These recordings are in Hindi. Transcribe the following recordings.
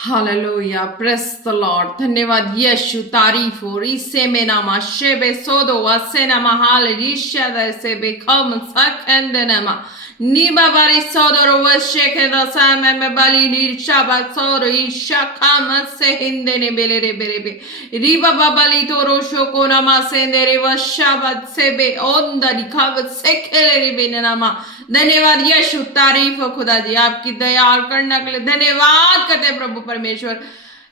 Hallelujah, press the Lord. धन्यवाद यीशु, तारीफ हो इसे में नामा शेबे सोदो वसे नामा हालेलुया दसे बे कम सकंदे नामा नीबा बारी सोदो वशे के दसा में बाली नीशा सोदो ईशा काम से हिंदे ने बेले रे बेरे बे रीबा बाबाली तो रोशो को नामा से दे वशाबत से बे ओंदा दिखावत से खेले रे बे नामा। धन्यवाद यीशु, तारीफ हो खुदा जी, आपकी दया और करुणा के लिए धन्यवाद करते प्रभु परमेश्वर।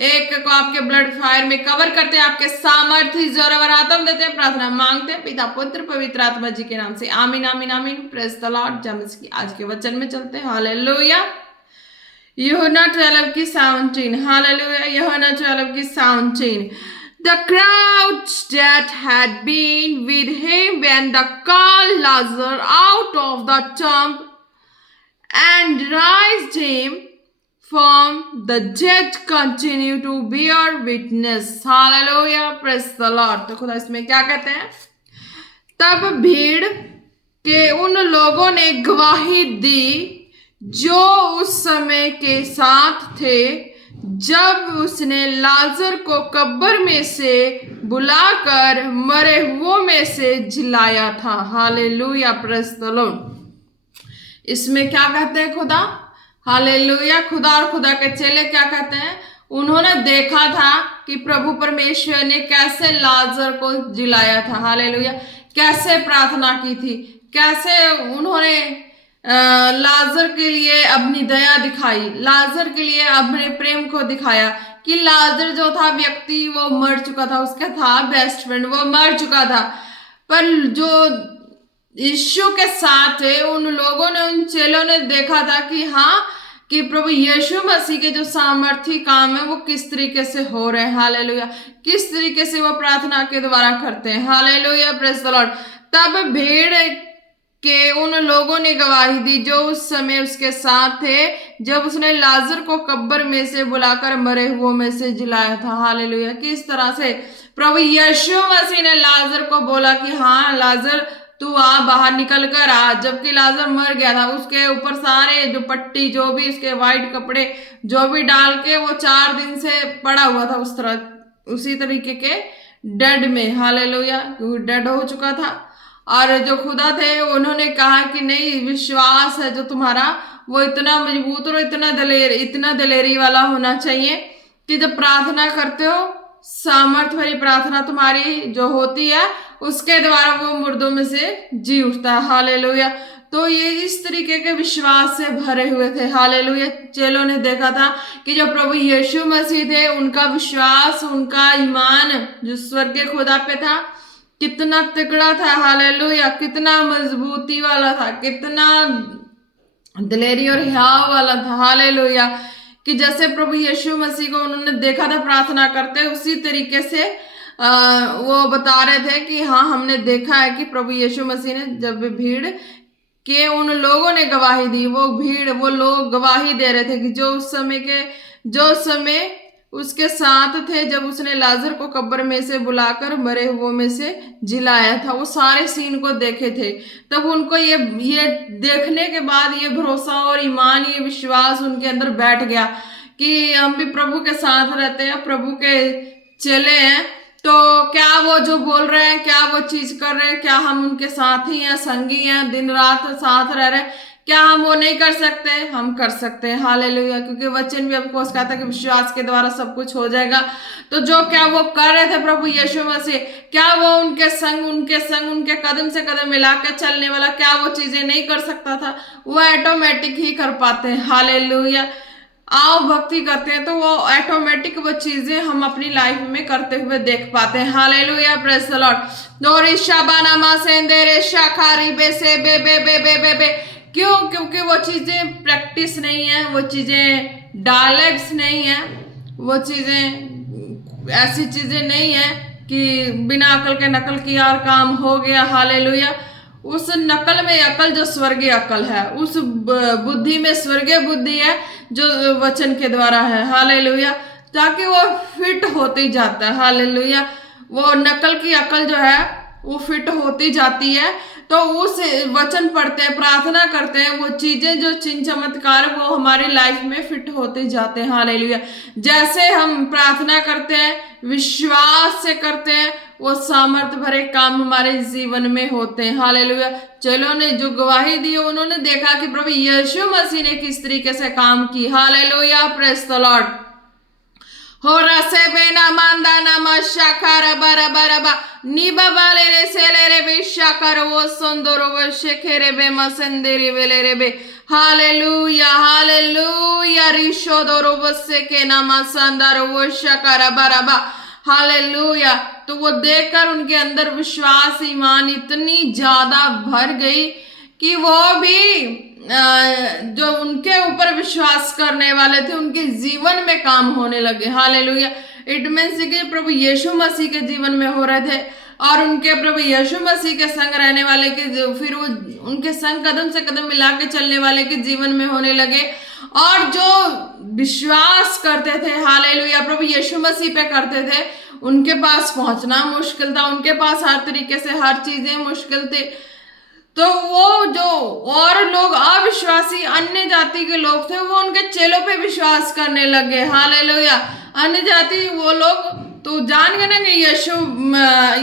एक को आपके ब्लड फायर में कवर करते हैं, आपके सामर्थ्य जोरावर आत्म देते हैं। प्रार्थना मांगते हैं पिता पुत्र पवित्र आत्मा जी के नाम से, आमीन आमीन आमीन। Praise the Lord. जब इसकी आज के वचन में चलते हैं। हालेलुया। यूहन्ना 12 की 17। हालेलुया। यूहन्ना 12 की 17। The crowds that had been with him when they called Lazarus out of the tomb and raised him from the dead continue to bear witness. Hallelujah. Praise the Lord. तो खुदा इसमें क्या कहते हैं? तब भीड़ के उन लोगों ने गवाही दी जो उस समय के साथ थे जब उसने लाजर को कब्र में से बुलाकर मरे हुओं में से जिलाया था। हालेलुया। Praise the Lord. इसमें क्या कहते हैं खुदा? हालेलुया। खुदा और खुदा के चेले क्या कहते हैं? उन्होंने देखा था कि प्रभु परमेश्वर ने कैसे लाजर को जिलाया था। हालेलुया। कैसे प्रार्थना की थी, कैसे उन्होंने लाजर के लिए अपनी दया दिखाई, लाजर के लिए अपने प्रेम को दिखाया कि लाजर जो था व्यक्ति वो मर चुका था, उसका था बेस्ट फ्रेंड, वो मर चुका था। पर जो यीशु के साथ थे उन लोगों ने, उन चेलों ने देखा था कि हाँ, कि प्रभु यीशु मसीह के जो सामर्थी काम है वो किस तरीके से हो रहे हैं। हालेलुया। किस तरीके से वो प्रार्थना के द्वारा करते हैं। हालेलुया। Praise the Lord. तब भीड़ के उन लोगों ने गवाही दी जो उस समय उसके साथ थे जब उसने लाजर को कब्र में से बुलाकर मरे हुओं में से जिलाया था। हालेलुया। किस तरह से प्रभु यीशु मसीह ने लाजर को बोला कि हाँ लाजर तू आ, बाहर निकल कर आ, जबकि लाजर मर गया था। उसके ऊपर सारे जो पट्टी, जो भी उसके वाइट कपड़े जो भी डाल के वो 4 दिन से पड़ा हुआ था उस तरह, उसी तरीके के डेड में। हालेलुया। डेड हो चुका था। और जो खुदा थे उन्होंने कहा कि नहीं, विश्वास है जो तुम्हारा वो इतना मजबूत और इतना दिलेरी वाला होना चाहिए कि जब प्रार्थना करते हो सामर्थ भरी प्रार्थना तुम्हारी जो होती है उसके द्वारा वो मुर्दों में से जी उठता है। हालेलुया। तो ये इस तरीके के विश्वास से भरे हुए थे। हालेलुया। चेलों ने देखा था कि जो प्रभु यीशु मसीह थे उनका विश्वास, उनका ईमान जो स्वर्गीय खुदा पे था कितना तगड़ा था। हालेलुया। कितना मजबूती वाला था, कितना दिलेरी और हियाव वाला था। हालेलुया। कि जैसे प्रभु यीशु मसीह को उन्होंने देखा था प्रार्थना करते, उसी तरीके से वो बता रहे थे कि हाँ हमने देखा है कि प्रभु यीशु मसीह ने, जब भीड़ के उन लोगों ने गवाही दी, वो लोग गवाही दे रहे थे कि जो समय उसके साथ थे जब उसने लाजर को कब्र में से बुलाकर मरे हुओं में से जिलाया था, वो सारे सीन को देखे थे। तब उनको ये देखने के बाद ये भरोसा और ईमान, ये विश्वास उनके अंदर बैठ गया कि हम भी प्रभु के साथ रहते हैं, प्रभु के चेले हैं, तो क्या वो जो बोल रहे हैं, क्या वो चीज कर रहे हैं, क्या हम उनके साथ ही हैं, संगी हैं, दिन रात साथ रह रहे हैं, क्या हम वो नहीं कर सकते? हम कर सकते हैं। हालेलुया। क्योंकि वचन भी हमको कहता है कि विश्वास के द्वारा सब कुछ हो जाएगा। तो जो क्या वो कर रहे थे प्रभु यीशु मसीह, क्या वो उनके संग उनके कदम से कदम मिलाकर चलने वाला क्या वो चीजें नहीं कर सकता था? वो ऑटोमेटिक ही कर पाते हैं। हालेलुया। आओ भक्ति करते हैं तो वो ऑटोमेटिक वो चीजें हम अपनी लाइफ में करते हुए देख पाते हैं। हालेलुया। Praise the Lord. दोरी शाबाना मा सेंदेरे शाखारी बे से बे बे बे बे बे बे। क्यों? क्योंकि वो चीजें प्रैक्टिस नहीं है, वो चीजें डायलेक्ट्स नहीं है, वो चीजें ऐसी चीजें नहीं है कि बिना अकल के नकल किया और काम हो गया। हालेलुया। उस नकल में अकल जो स्वर्गीय अकल है, उस बुद्धि में स्वर्गीय बुद्धि है जो वचन के द्वारा है। हालेलुया। ताकि वो फिट होते जाता है। हालेलुया। वो नकल की अकल जो है वो फिट होती जाती है तो उस वचन पढ़ते हैं, प्रार्थना करते हैं, वो चीजें जो चिन्ह चमत्कार वो हमारी लाइफ में फिट होते जाते हैं। हालेलुया। जैसे हम प्रार्थना करते हैं, विश्वास से करते हैं, वो सामर्थ भरे काम हमारे जीवन में होते हैं। हालेलुया। चेलों ने जो गवाही दी उन्होंने देखा कि प्रभु यीशु मसीह ने किस तरीके से काम की। Hallelujah. Praise the Lord. Hora sebena manda nama shakara bara bara ba niba bale re sele re be shakara wo sondoro wo shekere be masendere vele re be hallelujah hallelujah rishodoro wo seke nama sandaro wo shakara bara ba hallelujah. तो वो देखकर उनके अंदर विश्वास ईमान इतनी ज्यादा भर गई कि वो भी जो उनके ऊपर विश्वास करने वाले थे उनके जीवन में काम होने लगे। हालेलुया। इट मीन्स कि प्रभु यीशु मसीह के जीवन में हो रहे थे और उनके प्रभु यीशु मसीह के संग रहने वाले के फिर वो उनके संग कदम से कदम मिला के चलने वाले के जीवन में होने लगे। और जो विश्वास करते थे हालेलुया प्रभु यीशु मसीह पे करते थे, उनके पास पहुंचना मुश्किल था, उनके पास हर तरीके से हर चीजें मुश्किल थी। तो वो जो और लोग अविश्वासी अन्य जाति के लोग थे वो उनके चेलों पे विश्वास करने लगे। हालेलुया। अन्य जाति वो लोग तो जान गए ना कि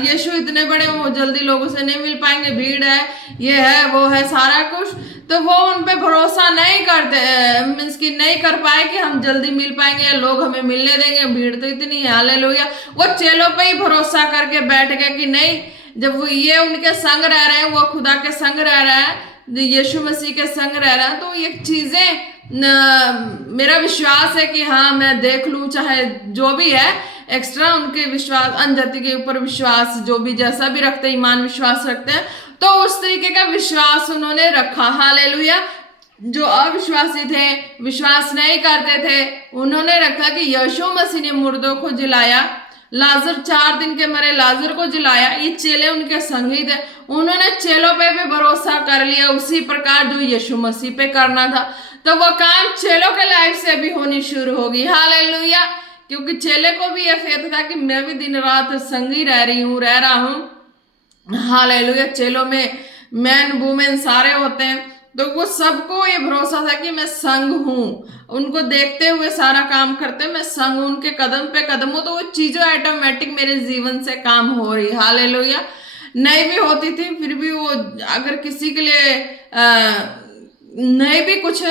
यीशु इतने बड़े, वो जल्दी लोगों से नहीं मिल पाएंगे, भीड़ है, ये है वो है सारा कुछ, तो वो उन पे भरोसा नहीं करते, मीन्स कि नहीं कर पाए कि हम जल्दी मिल पाएंगे या लोग हमें मिलने देंगे, भीड़ तो इतनी है। हालेलुया। वो चेलों पे ही भरोसा करके बैठ गए कि नहीं, जब वो ये उनके संग रह रहे हैं, वो खुदा के संग रह रहा है, यीशु मसीह के संग रह रहा है, तो ये चीजें मेरा विश्वास है कि हाँ मैं देख लूं, चाहे जो भी है एक्स्ट्रा उनके विश्वास, अनजाति के ऊपर विश्वास जो भी जैसा भी रखते हैं, ईमान विश्वास रखते हैं, तो उस तरीके का विश्वास उन्होंने रखा। हालेलुया। जो अविश्वासी थे, विश्वास नहीं करते थे, उन्होंने रखा कि यीशु मसीह ने मुर्दों को जिलाया, लाजर 4 दिन के मरे लाजर को जिलाया, ये चेले उनके संग ही थे, उन्होंने चेलों पे भी भरोसा कर लिया उसी प्रकार जो यीशु मसीह पे करना था। तो वो काम चेलों के लाइफ से भी होनी शुरू होगी। हालेलुया। क्योंकि चेले को भी ये फेथ था कि मैं भी दिन रात संग ही रह रहा हूँ। हालेलुया। चेलों में मैन वुमेन सारे होते हैं, तो वो सबको ये भरोसा था कि मैं संग हूँ, उनको देखते हुए सारा काम करते, मैं संग हूँ, उनके कदम पे कदम हूँ, तो वो चीजें ऑटोमेटिक मेरे जीवन से काम हो रही। हालेलुया। नहीं भी होती थी फिर भी वो अगर किसी के लिए नहीं भी कुछ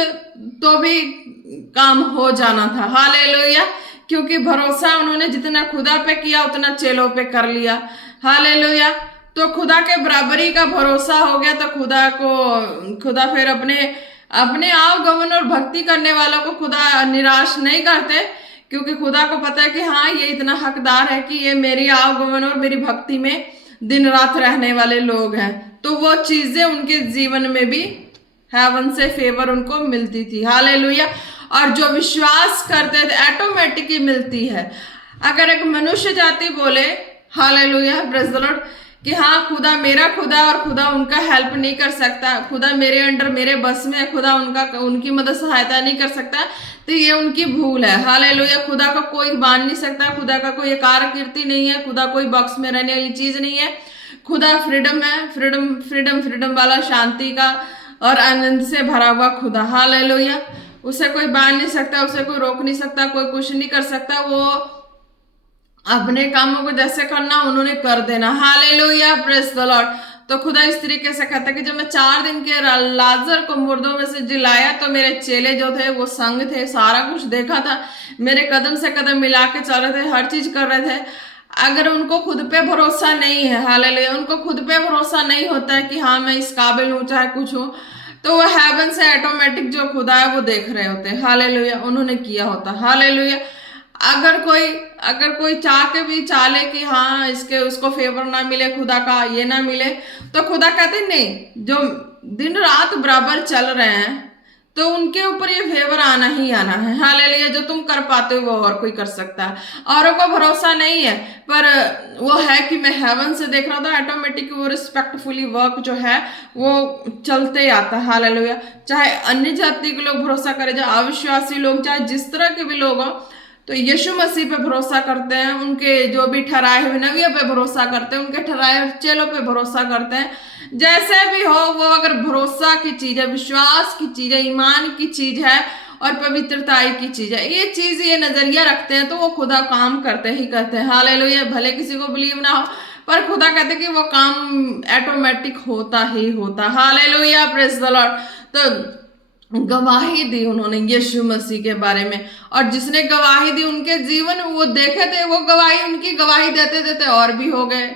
तो भी काम हो जाना था। हालेलुया। क्योंकि भरोसा उन्होंने जितना खुदा पे किया उतना चेलों पे कर लिया। हालेलुया। तो खुदा के बराबरी का भरोसा हो गया, तो खुदा फिर अपने आवागमन और भक्ति करने वालों को खुदा निराश नहीं करते, क्योंकि खुदा को पता है कि हाँ ये इतना हकदार है कि ये मेरी आवागमन और मेरी भक्ति में दिन रात रहने वाले लोग हैं। तो वो चीजें उनके जीवन में भी हेवन से फेवर उनको मिलती थी। हालेलुया। और जो विश्वास करते थे ऑटोमेटिक ही मिलती है। अगर एक मनुष्य जाति बोले हालेलुया प्रेज द लॉर्ड कि हाँ खुदा मेरा खुदा और खुदा उनका हेल्प नहीं कर सकता, खुदा मेरे अंडर मेरे बस में है, खुदा उनकी मदद सहायता नहीं कर सकता, तो ये उनकी भूल है। हालेलुया। खुदा का कोई बांध नहीं सकता, खुदा का कोई कारकिर्दी नहीं है, खुदा कोई बॉक्स में रहने वाली चीज नहीं है। खुदा फ्रीडम है, फ्रीडम वाला, शांति का और आनंद से भरा हुआ खुदा। हालेलुया। उसे कोई बांध नहीं सकता, उसे कोई रोक नहीं सकता, कोई कुछ नहीं कर सकता, वो अपने कामों को जैसे करना उन्होंने कर देना। Hallelujah praise the Lord. तो खुदा इस तरीके से कहता है कि जब मैं 4 दिन के लाजर को मुर्दों में से जिलाया तो मेरे चेले जो थे वो संग थे, सारा कुछ देखा था, मेरे कदम से कदम मिला के चल रहे थे, हर चीज कर रहे थे। अगर उनको खुद पे भरोसा नहीं है, हालेलुया, उनको खुद पे भरोसा नहीं होता है कि हाँ मैं इस काबिल हूँ चाहे कुछ हूँ, तो वो हेवन से ऑटोमेटिक जो खुदा है वो देख रहे होते हैं। हालेलुया। उन्होंने किया होता। हालेलुया। अगर कोई चाह के भी चाले कि हाँ उसको फेवर ना मिले, खुदा का ये ना मिले, तो खुदा कहते नहीं, जो दिन रात बराबर चल रहे हैं तो उनके ऊपर ये फेवर आना ही आना है। हालेलुया। जो तुम कर पाते हो वो और कोई कर सकता है, औरों को भरोसा नहीं है, पर वो है कि मैं हेवन से देख रहा हूँ, तो ऑटोमेटिक वो रिस्पेक्टफुली वर्क जो है वो चलते आता है। हालेलुया। चाहे अन्य जाति के लोग भरोसा करे, चाहे अविश्वासी लोग, चाहे जिस तरह के भी लोग हो, तो यीशु मसीह पे भरोसा करते हैं, उनके जो भी ठहराए हुए नबियों पे भरोसा करते हैं, उनके ठहराए हुए चेलों पे भरोसा करते हैं। जैसे भी हो वो अगर भरोसा की चीज है, विश्वास की चीज है, ईमान की चीज है और पवित्रता की चीज है, ये चीज ये नजरिया रखते हैं तो वो खुदा काम करते ही करते हैं। हालेलुया। भले किसी को बिलीव ना हो पर खुदा कहते कि वो काम ऑटोमेटिक होता ही होता। Hallelujah, praise the Lord. तो गवाही दी उन्होंने यीशु मसीह के बारे में, और जिसने गवाही दी उनके जीवन वो देखे थे, वो गवाही उनकी गवाही देते देते और भी हो गए।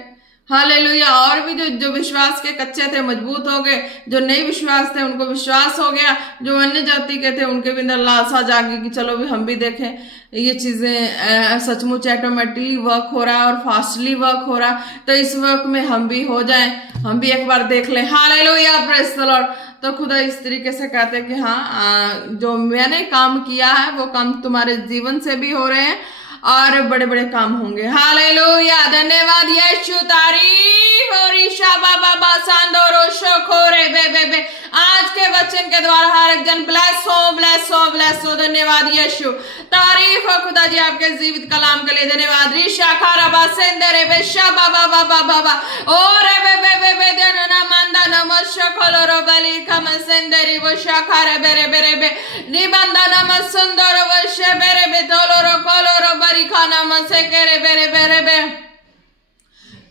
हालेलुया। और भी जो विश्वास के कच्चे थे मजबूत हो गए, जो नए विश्वास थे उनको विश्वास हो गया, जो अन्य जाति के थे उनके भी अंदर लालसा जागी कि चलो भी हम भी देखें ये चीजें सचमुच ऑटोमेटिकली वर्क हो रहा है और फास्टली वर्क हो रहा है, तो इस वर्क में हम भी हो जाएं, हम भी एक बार देख लें। Hallelujah, praise the Lord. तो खुदा इस तरीके से कहते हैं कि हाँ, जो मैंने काम किया है वो काम तुम्हारे जीवन से भी हो रहे हैं और बड़े बड़े काम होंगे। हालेलुया, धन्यवाद यीशु, तारीफ और ईशा बाबा बासांदोरो शोखोरे बे बे बे। आज के वचन के द्वारा हर एक जन ब्लेस हो, ब्लेस हो, ब्लेस हो। धन्यवाद यीशु, तारीफ हो खुदा जी आपके जीवित कलाम के लिए। धन्यवाद। ऋषा खारा बासेंदरे बेशा बाबा बाबा बाबा और बे बे बे बे देना मंदा नमस्कार खोलो बली कम सेंदरी वो शाखारे बेरे बेरे बे निबंदा नमस्सुंदर वशे बेरे बे तोलोरो कोलोरो खाना मसे करे बेरे बेरे बे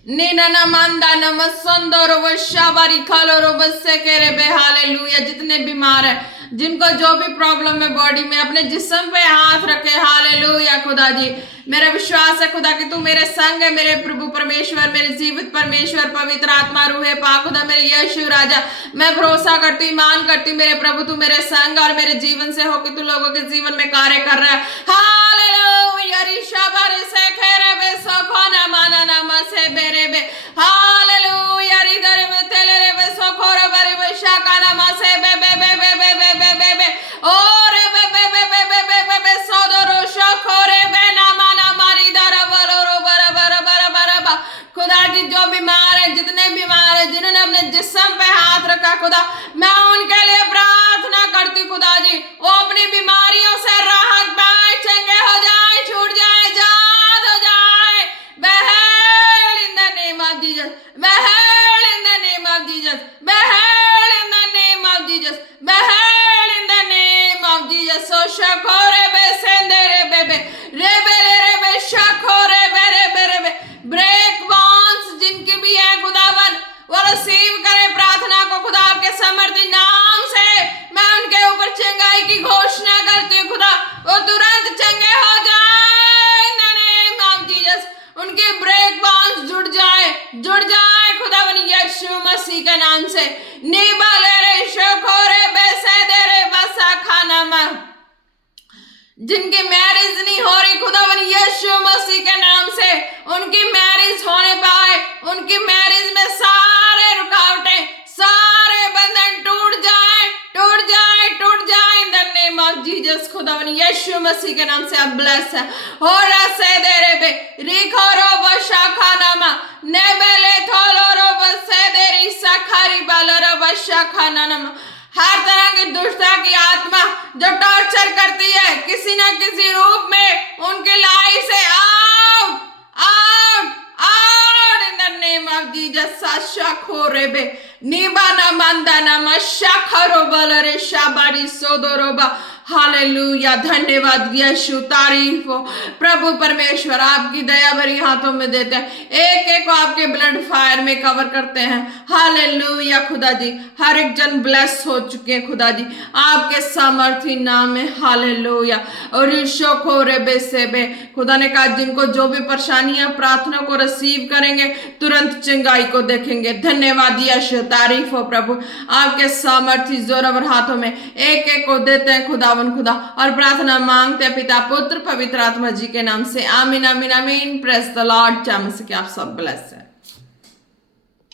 नीना मंदा नमस्सुंदर वशा बारी खालोरो बसे करे बे। हालेलुया। जितने बीमार है, जिनको जो भी प्रॉब्लम है बॉडी में, अपने जिस्म पे हाथ रखे। हालेलुया। खुदा जी मेरा विश्वास है खुदा कि तू मेरे संग है, मेरे प्रभु परमेश्वर, मेरे जीवित परमेश्वर, पवित्र आत्मा, रूहे पाक खुदा, मेरे यीशु राजा, मैं भरोसा करती, ईमान करती मेरे प्रभु तू मेरे संग और मेरे जीवन से हो कि तू लोगों के जीवन में कार्य कर रहा है। हालेलुया। ऋषा बारे से खेरे बे सोखोना माना नामा से बेरे बे। हालेलुया। रिदरे में तेले रे बे सोखोरा बारे बे शाका नामा से बे बे बे बे बे बे बे बे बे और बे बे बे बे बे बे बे बे सोदरो शोखोरे बे नामा नामारी दरा बरो बरा बरा बरा बरा बा। खुदा जी जो बीमार है, जितने बीमार है, जिन्होंने अपने जिस्म पे हाथ रखा खुदा, मैं उनके लिए प्रार्थना करती खुदा जी, वो अपनी बीमारियों से राहत पाए, चंगे हो जाए, छूट जाए, जाद हो जाए। beheld in the name of Jesus, beheld in the name of Jesus, beheld in the name of Jesus, beheld in the name of Jesus। so shakore be sendere bebe rebele rebe shakore bere bere be break bones जिनकी भी है खुदावन, वो रिसीव करे प्रार्थना को खुदा आपके समर्थी नाम से। मैं उनके ऊपर चंगाई की घोषणा करती हूँ खुदा, वो तुरंत चंगे हो जाए इन द नेम ऑफ जीसस। उनके ब्रेक बॉन्स जुड़ जाए खुदावन यीशु मसीह के नाम से। निबाले रे शोखोरे बेसे दे रे बसा खाना मा, जिनकी मैरिज नहीं हो रही खुदावन यीशु मसीह के नाम से उनकी मैरिज होने पाए, उनकी मैरिज में सारे रुकावटें, सारे बंधन टूट जाए, टूट जाए, टूट जाए इन द नेम ऑफ जीसस। खुदावन यीशु मसीह के नाम से अब ब्लेस है। हो रसे दे रे बे रिखोरो बशाखा नामा नेबेले थोलोरो बसे दे री सखारी बालोरो बशाखा नामा। हर तरह की दुष्टता की आत्मा जो टॉर्चर करती है किसी न किसी रूप में, उनकी लाइफ से out out out in the name of Jesus. शाखोरे बे निबाना मंदाना मशाखरो बलरे शाबारी सोदोरोबा। हालेलुया। धन्यवाद यीशु, तारीफ हो प्रभु परमेश्वर, आपकी दया भरी हाथों में देते हैं, एक एक को आपके ब्लड फायर में कवर करते हैं। हालेलुया। खुदा जी हर एक जन ब्लेस हो चुके हैं खुदा जी आपके सामर्थी नाम में। हालेलुया। और ईशो खोरे बेसे बे खुदा ने कहा जिनको जो भी परेशानियां प्रार्थना को रिसीव करेंगे तुरंत चंगाई को देखेंगे। धन्यवाद यीशु, तारीफ हो प्रभु, आपके सामर्थी जोरावर हाथों में एक एक को देते हैं खुदावन खुदा, और प्रार्थना मांगते हैं पिता पुत्र पवित्र आत्मा जी के नाम से। आमीन आमीन आमीन। Praise the Lord. चाहे आप सब ब्लेस है।